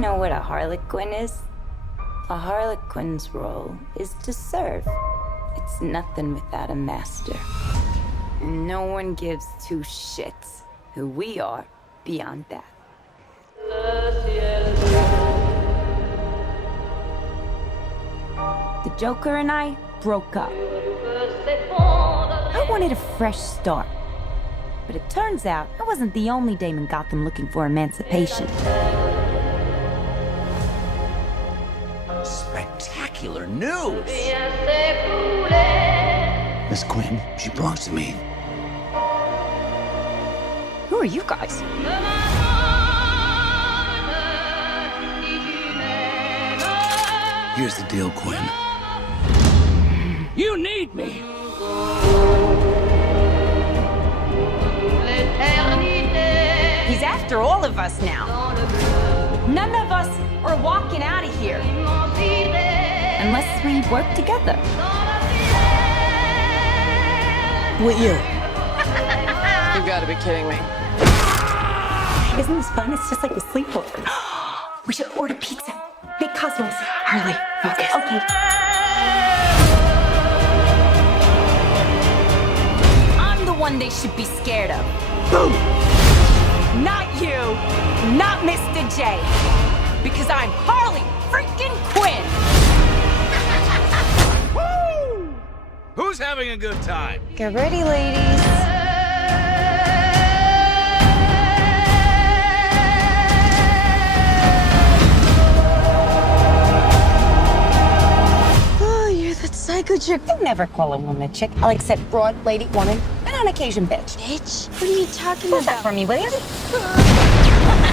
know what a harlequin is? A harlequin's role is to serve. It's nothing without a master. No one gives two shits who we are beyond that. The Joker and I broke up. I wanted a fresh start. But it turns out I wasn't the only dame in Gotham looking for emancipation. Spectacular news! Miss Quinn, she belongs to me. Who are you guys? Here's the deal, Quinn. You need me! He's after all of us now. None of us are walking out of here. Unless we work together. What you? You gotta be kidding me. Isn't this fun? It's just like a sleepover. We should order pizza. Big cosmos. Harley, focus. Okay. I'm the one they should be scared of. Boom! Not you, not Mr. J. Because I'm Harley freaking Quinn! Woo! Who's having a good time? Get ready, ladies. Psycho chick. I never call a woman a chick. I'll accept broad, lady, woman, and on occasion, bitch. Bitch? What are you talking Hold about? that for me, will you?